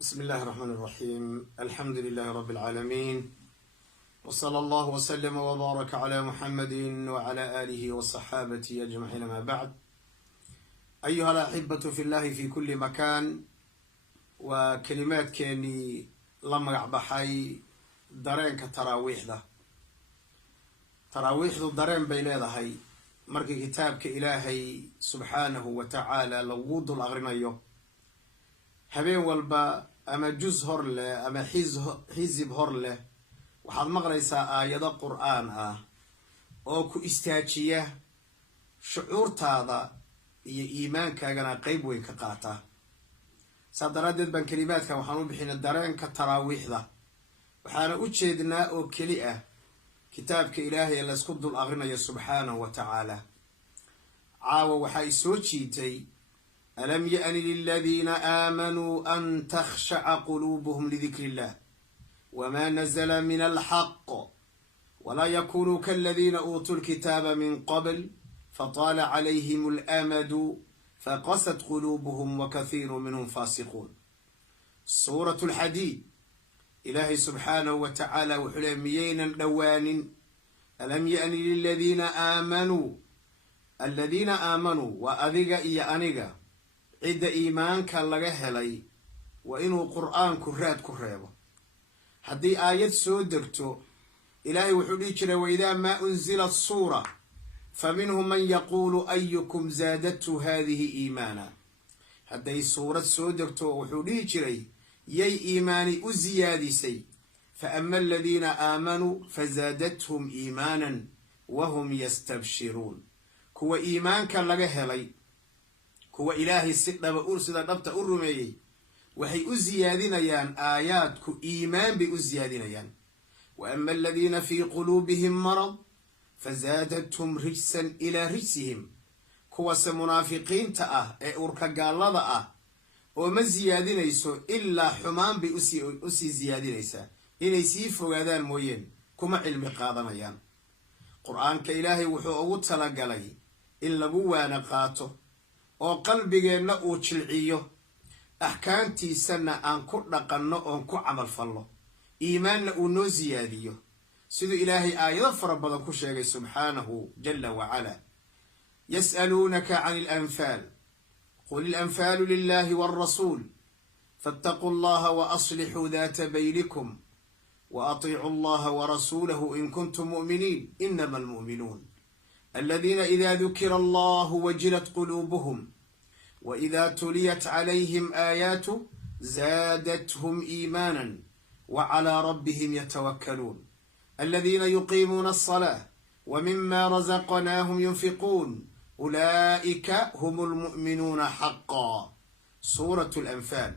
بسم الله الرحمن الرحيم. الحمد لله رب العالمين، وصلى الله وسلم وبارك على محمد وعلى آله وصحابته أجمعين. ما بعد، أيها الأحبة في الله في كل مكان، وكلمات كاني لما بحي درين كتراويح ده تراويح ذو درين بيلاد هاي مركي كتابك إلهي سبحانه وتعالى لوود الأغرنيو habeen walba ama juz hor leh ama xizib hor leh waxaad maqlaysaa aayado qur'aan ah oo ku istaajiya shucuurtaada iyo iimaankaagana qayb weyn ka qaata. saa daraaddeed baan kelimaadkan waxaan u bixinay dareenka taraawiixda. waxaana u jeednaa oo keli ah kitaabka ilaahay ee laysku dul aqrinayo subxaanahu wa tacaala. caawa waxaa i soo jiitay ألم يأن للذين آمنوا أن تخشع قلوبهم لذكر الله وما نزل من الحق ولا يكونوا كالذين أوتوا الكتاب من قبل فطال عليهم الأمد فقست قلوبهم وكثير منهم فاسقون. سورة الحديد إلهي سبحانه وتعالى وحلميين دوان. ألم يأن للذين آمنوا الذين آمنوا وأذيق إيا أنيق عند إيمانك لغا هلي وإنه قرآن كرات كرابه. هذه آيات سودرتو إلهي وحليك وإذا ما أنزلت صورة فمنهم من يقول أيكم زادته هذه إيمانا. هذه صورة سودرتو وحليك يي إيماني أزيادي سي فأما الذين آمنوا فزادتهم إيمانا وهم يستبشرون. كو إيمانك لغا هلي kuwa ilaahay si sida dhabta u rumeeyey waxay u ziyaadinayaan aayaadku iimaan bay u ziyaadinayaan. wa ama aladiina fii quluubihim marad fazaadathum rijsan ilaa rijsihim. kuwase munaafiqiinta ah ee urkagaallada ah oo ma ziyaadinayso ilaa xumaan bay usii ziyaadinaysaa, inay sii fogaadaan mooyeen kuma cilmi qaadanayaan. qur-aanka ilaahay wuxuu ugu talagalay in lagu waana qaato oo qalbigeenna uu jilciyo, axkaamtiisana aan ku dhaqanno oon ku camal fallo, iimaanna uu noo siyaadiyo siduu ilaahay aayado fara badan ku sheegay subxaanahu jalla wacala. yas'aluunaka can ilanfaal qul ilanfaalu lilahi waalrasuul faataquu allaha waaslixuu daata baynikum waaطiicuu allaha warasuulahu in kuntum mu'miniin inama almu'minuun الذين إذا ذكر الله وجلت قلوبهم وإذا تليت عليهم آياته زادتهم إيمانا وعلى ربهم يتوكلون الذين يقيمون الصلاة ومما رزقناهم ينفقون أولئك هم المؤمنون حقا. سورة الأنفال.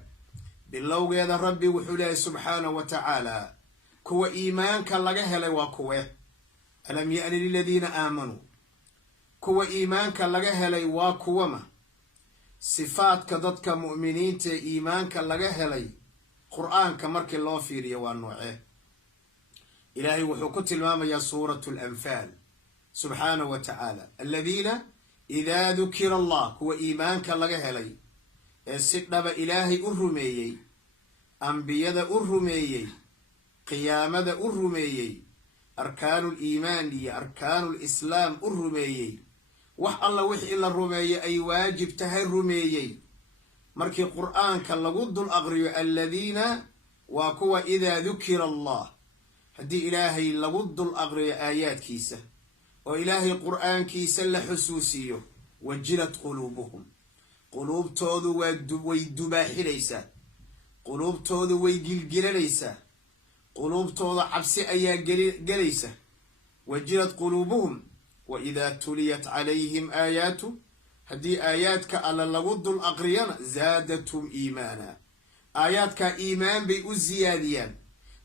بالله يا ربي وحلاه سبحانه وتعالى كو إيمان كاللغة وكوه. ألم يأن للذين آمنوا kuwa iimaanka laga helay waa kuwama. sifaadka dadka mu'miniinta ee iimaanka laga helay qur'aanka markii loo fiiriyo waa noocee. ilaahay wuxuu ku tilmaamayaa suuratu alanfaal subxaanahu wa tacaala aladiina idaa dukira allah, kuwa iimaanka laga helay ee si dhaba ilaahay u rumeeyey, ambiyada u rumeeyey, qiyaamada u rumeeyey, arkaanul iimaan iyo arkaanul islaam u rumeeyey, wax alla wixii la rumeeyey ay waajib tahay rumeeyey. markii qur'aanka lagu dul aqriyo aladiina waa kuwa idaa dukira allah, haddii ilaahay lagu dul aqriyo aayaadkiisa oo ilaahay qur'aankiisa la xusuusiyo wajilat quluubuhum, quluubtoodu way dubaaxinaysaa, quluubtoodu way gilgilanaysaa, quluubtooda cabsi ayaa gelaysa. wajilat quluubuhum waidaa tuliyat calayhim aayaatu, haddii aayaadka alla lagu dul aqriyana zaadathum iimaana, aayaadkaa iimaan bay u ziyaadiyaan.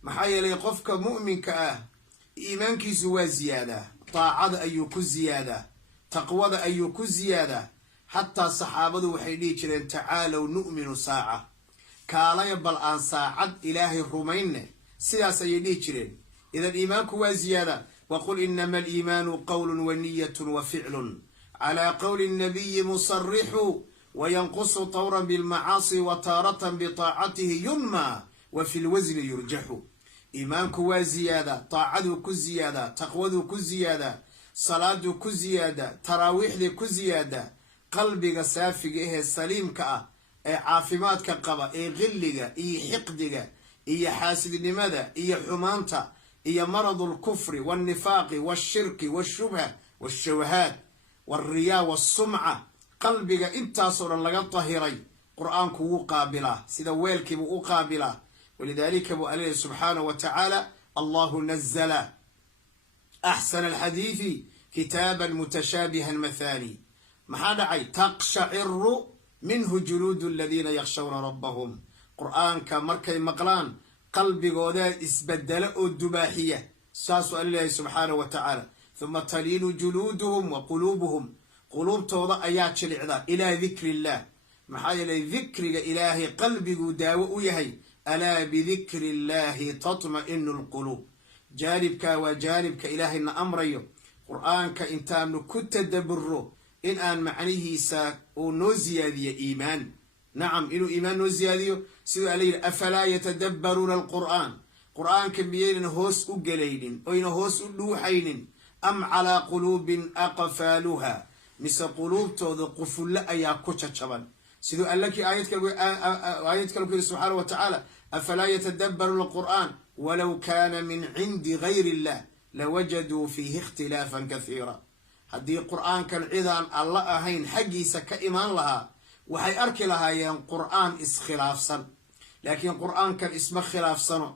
maxaa yeelay qofka mu'minka ah iimaankiisu waa ziyaadaa, taacada ayuu ku ziyaadaa, taqwada ayuu ku ziyaadaa. xataa saxaabadu waxay dhihi jireen tacaalow nu'minu saaca, kaalaya bal aan saacad ilaahay rumayne, sidaas ayay dhihi jireen. idan iimaanku waa ziyaada. waqul inama aliimaanu qowlun wa niyatun wa ficlun calaa qowli nabiyi musarixu وينقص طورا بالمعاصي وتارة بطاعته ينمى وفي الوزن يرجح إيمانك وزيادة طاعته كزيادة تقوده كزيادة صلاته كزيادة تراويح كزيادة قلبك سافق السليم كأ عافماتك قبا غلق حقدك حاسد لماذا حمانتا مرض الكفر والنفاق والشرك والشبهة والشوهات والرياء والسمعة قلبك انت صور لغا طهيري قرآنك قابله سيدا ويلك قابله ولذلك أبو عليه سبحانه وتعالى الله نزل أحسن الحديث كتابا متشابها مثاني محاد عي تقشعر منه جلود الذين يخشون ربهم قرآن كمركي مقلان قلبي قودا اسبدل الدباحية ساسو الله سبحانه وتعالى ثم تلين جلودهم وقلوبهم قلوب توضع آيات شلعدا إلى ذكر الله محايا لذكر إلهي قلبي داوء يهي ألا بذكر الله تطمئن القلوب جانبك وجانبك إلهي إن أمريو قرآنك إنتان كنت تدبره إن آن معنيه ساك ونزيادي إيمان نعم إنه إيمان نزيادي سيدو عليه أفلا يتدبرون القرآن قرآن كبيرين هوس أقلين وإن هوس ألوحين أم على قلوب أقفالها مثل قلوب توضى قفل أيا كوشا شبان سيدو قال لك آياتك سبحانه وتعالى أفلا يتدبرون القرآن ولو كان من عند غير الله لوجدوا فيه اختلافا كثيرا هذه القرآن كان عذان الله أهين حقي سكا إيمان لها وحي أركي لها ين قرآن اسخلاف سن لكن قرآن كان اسم خلاف سن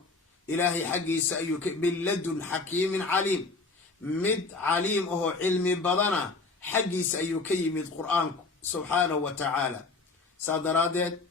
إلهي حقي سأيك باللدن حكيم عليم مد عليم وهو علم بدنا حقي سأيكي مد قرآن سبحانه وتعالى صادرات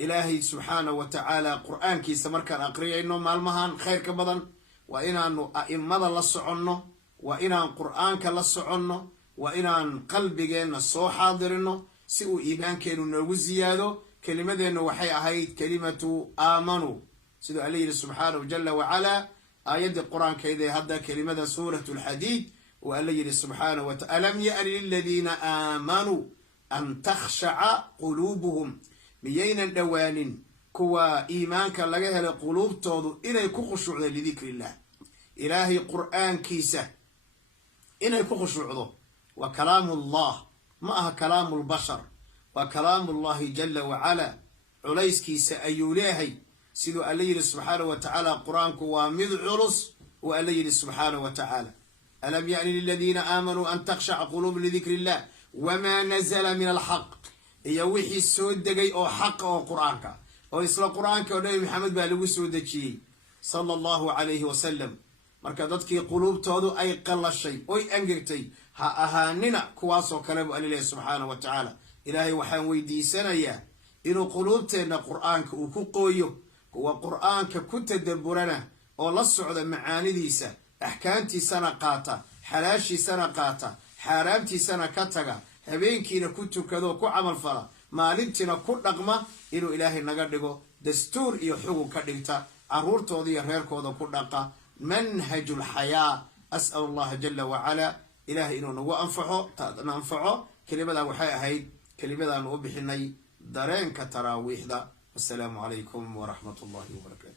إلهي سبحانه وتعالى قرآن كي سمركان أقريع إنه مالمهان خير كبضن وإنا أئمة لصعنه وإنا قرآن كلصعنه وإنا قلبنا الصو حاضرنه سئو إيمان كانوا نرغو زيادو كلمة إنه وحي أهيد كلمة آمنوا سيدو عليه سبحانه جل وعلا آيات القرآن كيدي هذا كلمة سورة الحديد وعليه سبحانه وتعالى ألم يأن للذين آمنوا أن تخشع قلوبهم ميينا دوان كوا إيمانك لغاها لقلوب توضو إنا يكوخشع لذكر الله إلهي قرآن كيسة إنا يكوخشع وكلام الله معها كلام البشر وكلام الله جل وعلا عليس كيسة أيوليهي سيدو عليه سبحانه وتعالى قرآن كوا مذ علص وعليه سبحانه وتعالى ألم يعني للذين آمنوا أن تخشع قلوب لذكر الله وما نزل من الحق iyo wixii soo degay oo xaq oo quraanka oo isla quraanka oo nabi maxamed baa lagu soo dajiyay sallallahu alayhi wa sallam marka dadkii qulubtoodu ay qalashay oo angirtay ha ahaanina kuwaas oo kale buu Ilaahay subhanahu wa ta'ala Ilaahay waxaan weydiisanayaa inuu qulubteena quraanka uu ku qooyo kuwa quraanka ku tadabburana oo la socda macaanidiisa ahkaantiisana qaata xalaashiisana qaata xaraamtiisana ka taga habeenkiina ku tukado ku camal fala maalintiina ku dhaqma inuu Ilaahay naga dhigo dastuur iyo xugun ka dhigta caruurtooda iyo reerkooda ku dhaqa manhajul hayaa as'al Allah jalla wa ala Ilaahay inuu nagu anfaco kalimadan waxay ahayd kalimadan u bixinay dareenka taraawiixda. Assalaamu alaykum wa rahmatullahi wa barakatuh.